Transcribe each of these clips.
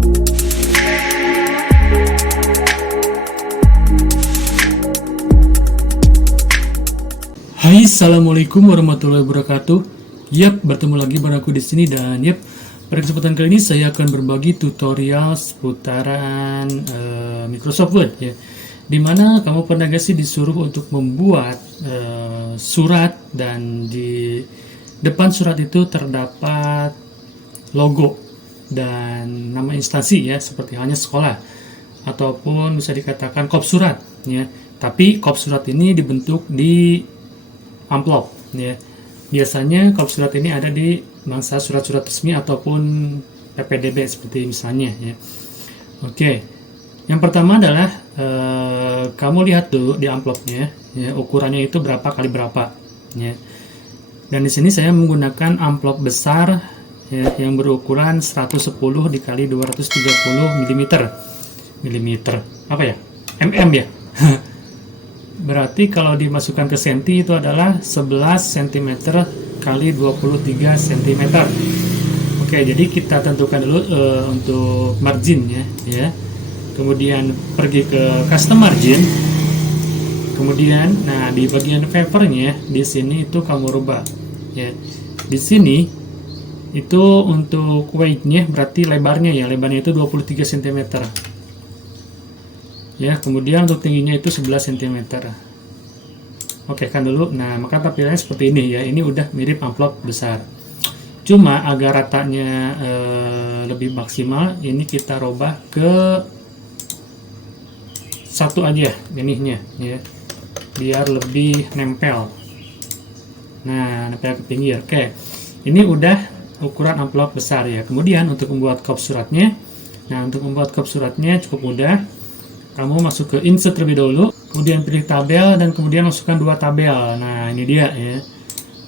Hai, assalamualaikum warahmatullahi wabarakatuh. Yap, bertemu lagi bareng aku di sini dan yap, pada kesempatan kali ini saya akan berbagi tutorial seputaran Microsoft Word ya. Dimana kamu pernah gak sih disuruh untuk membuat surat dan di depan surat itu terdapat logo dan nama instansi ya, seperti halnya sekolah ataupun bisa dikatakan kop surat ya. Tapi kop surat ini dibentuk di amplop ya. Biasanya kop surat ini ada di mangsa surat-surat resmi ataupun PPDB seperti misalnya ya. Oke. Yang pertama adalah kamu lihat dulu di amplopnya ya, ukurannya itu berapa kali berapa ya. Dan di sini saya menggunakan amplop besar ya, yang berukuran 110 dikali 230 mm. Apa ya? Mm ya. Berarti kalau dimasukkan ke senti itu adalah 11 cm kali 23 cm. Oke, jadi kita tentukan dulu untuk marginnya ya. Kemudian pergi ke custom margin. Kemudian nah di bagian papernya di sini itu kamu rubah ya. Di sini itu untuk weight-nya berarti lebarnya ya, lebarnya itu 23 cm. Ya, kemudian untuk tingginya itu 11 cm. Oke kan dulu. Nah, maka tampilannya seperti ini ya. Ini udah mirip amplop besar. Cuma agar ratanya lebih maksimal, ini kita robah ke satu aja benihnya ya. Biar lebih nempel. Nah, nempel ke pinggir. Oke. Ini udah ukuran amplop besar ya. Kemudian untuk membuat kop suratnya, nah untuk membuat kop suratnya cukup mudah. Kamu masuk ke insert terlebih dahulu, kemudian pilih tabel dan kemudian masukkan dua tabel. Nah, ini dia ya.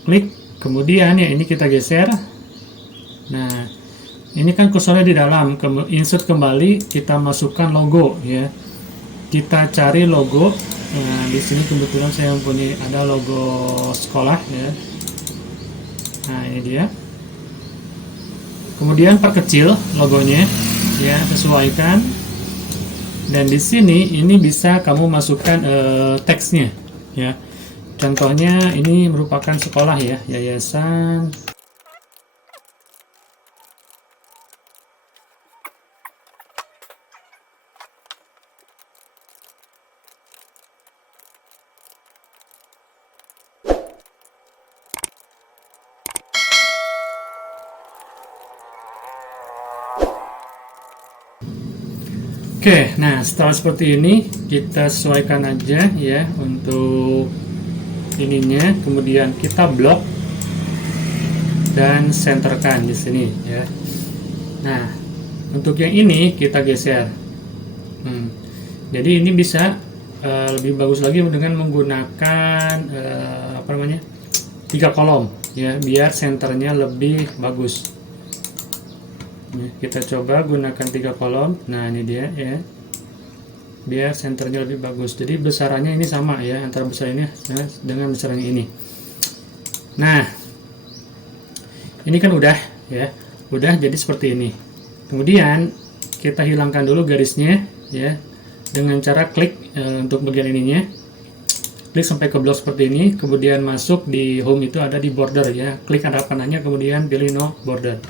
Klik, kemudian ya ini kita geser. Nah, ini kan kursornya di dalam. Insert kembali, kita masukkan logo ya. Kita cari logo. Nah, di sini kebetulan saya mempunyai ada logo sekolah ya. Nah, ini dia. Kemudian perkecil logonya ya, sesuaikan. Dan di sini ini bisa kamu masukkan teksnya ya. Contohnya ini merupakan sekolah ya, yayasan Oke, nah setelah seperti ini kita sesuaikan aja ya untuk ininya, kemudian kita blok dan senterkan di sini ya. Nah, untuk yang ini kita geser. Jadi ini bisa lebih bagus lagi dengan menggunakan apa namanya? 3 kolom ya, biar senternya lebih bagus. Kita coba gunakan 3 kolom. Nah, ini dia ya, biar senternya lebih bagus. Jadi besarannya ini sama ya, antara besar ini dengan besarannya ini. Nah, ini kan udah ya, udah jadi seperti ini. Kemudian kita hilangkan dulu garisnya ya, dengan cara klik untuk bagian ininya. Klik sampai ke blok seperti ini, kemudian masuk di home itu ada di border ya. Klik ada panahnya, kemudian pilih no border.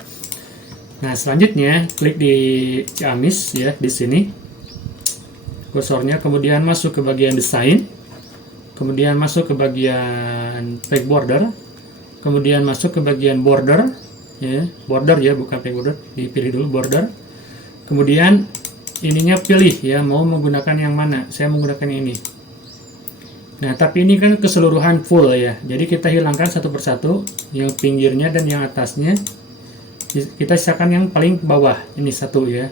Nah, selanjutnya klik di Ciamis ya, di sini kursornya, kemudian masuk ke bagian desain, kemudian masuk ke bagian page border, kemudian masuk ke bagian border ya, border ya, bukan page border, dipilih dulu border. Kemudian ininya pilih ya, mau menggunakan yang mana. Saya menggunakan ini. Nah, tapi ini kan keseluruhan full ya, jadi kita hilangkan satu persatu, yang pinggirnya dan yang atasnya. Kita sisakan yang paling bawah ini satu ya,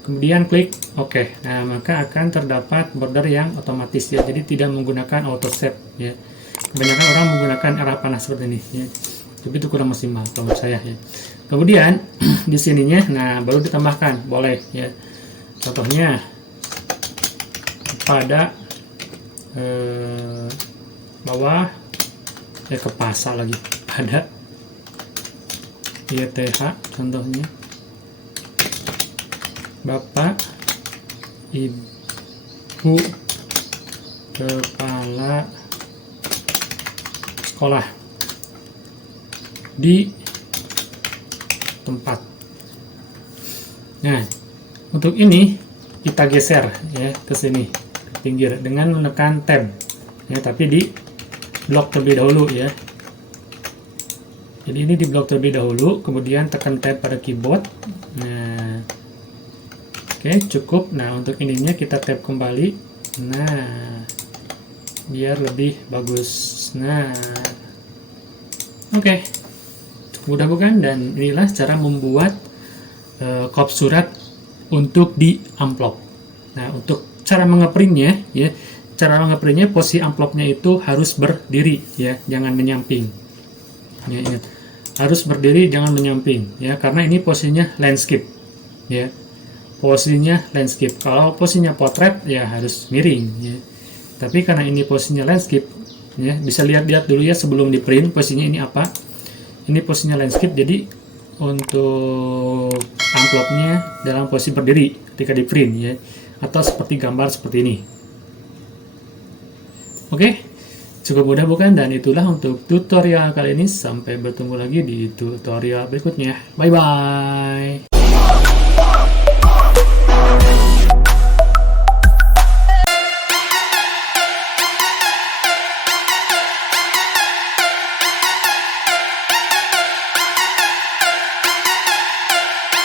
kemudian klik OK. Nah, maka akan terdapat border yang otomatis ya, jadi tidak menggunakan auto set ya. Kebanyakan orang menggunakan arah panah seperti ini ya, tapi itu kurang maksimal kalau menurut saya ya. Kemudian di sininya, nah baru ditambahkan boleh ya. Contohnya pada bawah ya, ke pasal lagi pada YTH contohnya. Bapak, Ibu, Kepala Sekolah di tempat. Nah, untuk ini kita geser ya ke sini, ke pinggir dengan menekan tab. Ya, tapi di blok terlebih dahulu ya. Jadi ini di blok terlebih dahulu, kemudian tekan tab pada keyboard. Nah, oke, cukup. Nah, untuk ininya kita tab kembali. Nah, biar lebih bagus. Nah, oke, mudah bukan? Dan inilah cara membuat kop surat untuk di amplop. Nah, untuk cara mengeprintnya ya, cara mengeprintnya posisi amplopnya itu harus berdiri ya, jangan menyamping. Ya, ingat, harus berdiri, jangan menyamping ya, karena ini posisinya landscape ya, posisinya landscape. Kalau posisinya potret ya harus miring ya, tapi karena ini posisinya landscape ya, bisa lihat dulu ya sebelum di print posisinya ini apa. Ini posisinya landscape, jadi untuk amplopnya dalam posisi berdiri ketika di print ya, atau seperti gambar seperti ini. Oke, cukup mudah bukan? Dan itulah untuk tutorial kali ini. Sampai bertemu lagi di tutorial berikutnya. Bye bye.